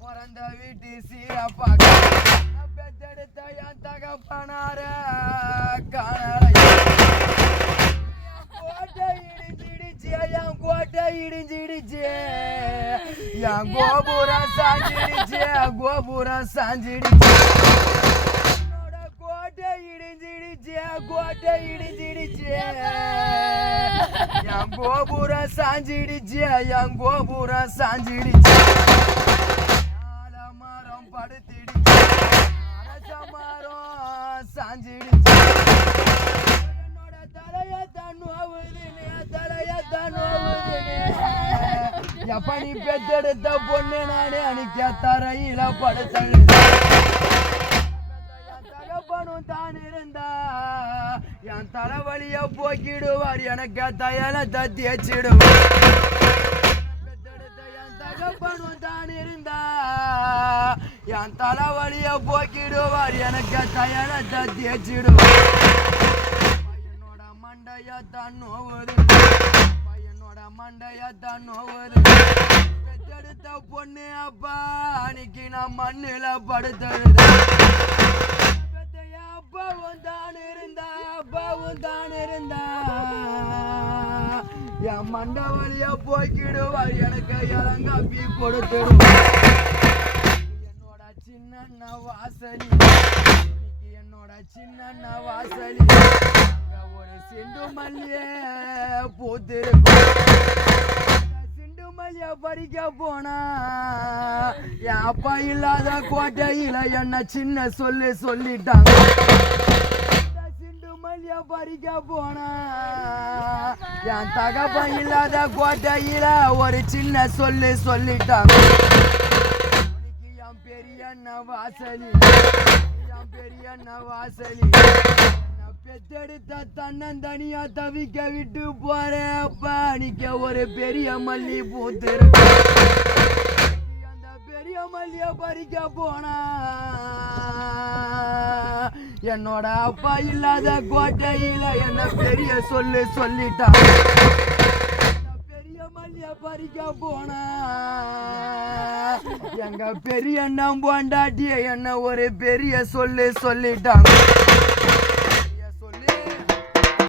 பிறந்த வீட்டு சீரப்பா பெத்தெடுத்த என் தகப்பனார கோட்டை இடிஞ்சிடுச்சு என் கோட்டை இடிஞ்சிடுச்சு. என் கோபுரம் சாஞ்சிடுச்சு கோபுரம் சாஞ்சிடுச்சு. கோட்டை இடிஞ்சிடுச்சு கோட்டை இடிஞ்சிடுச்சு. என் கோபுரம் சாஞ்சிடுச்சு என் கோபுரம் சாஞ்சிடுச்சு. மரம் படுத்திடுச்சு. மரம் சாஞ்சிடுச்சு. என்னோட தலைய தன்னுவதுனே தலைய தன்னுவதுனே எப்ப நீ பெத்தெடுத்த பொண்ணு நானே அணிக்க தரையில படுத்தழு தகப்பனும் தான் இருந்தா என் தலைவலிய போக்கிடுவார். எனக்கு தையலத்தை தேய்ச்சிடுவார் என் தலைவலிய போக்கிடுவார். எனக்கு தையலத்தை தேய்ச்சிடுவார். பையனோட மண்டைய தான் நோவுது. பையனோட மண்டைய தான் நோவுது. பெத்தெடுத்த பொண்ணு அப்பா அன்னைக்கு நான் மண்ணில படுத்தழுது அப்பாவும் தான் இருந்தா அப்பாவும் தான் இருந்தா. என் மண்டை வழியா போய்க்கிடுவார் எனக்கு இறங்காப்பி கொடுத்துடுவார். சின்ன வாசலி இன்னைக்கு என்னோட சின்ன வாசலி அங்க ஒரு சிண்டு மல்லிய பூத்திருக்கும் சிண்டு மல்லிய பறிக்க போனா என் அப்பா இல்லாத கோட்டையில என்ன சின்ன சொல்லு சொல்லிட்டாங்க. சிண்டு மல்லிய பறிக்க போனா என் தகப்பன் இல்லாத கோட்டையில ஒரு சின்ன சொல்லு சொல்லிட்டாங்க. பெரிய அண்ணன் வாசலி என் பெரிய அண்ணா வாசலி பெத்தெடுத்த தன்னந்தனியா தவிக்க விட்டு போறப்பா நிக்க ஒரு பெரிய மல்லி பூத்து அந்த பெரிய மல்லிய பறிக்க போனா. என்னோட அப்பா இல்லாத கோட்டையில என்ன பெரிய சொல்லு சொல்லிட்டான் பெரிய மல்லிய பறிக்க போனா. எங்க பெரிய அண்ணன் பொண்டாட்டிய என்ன ஒரு பெரிய சொல்லு சொல்லிட்டாங்க.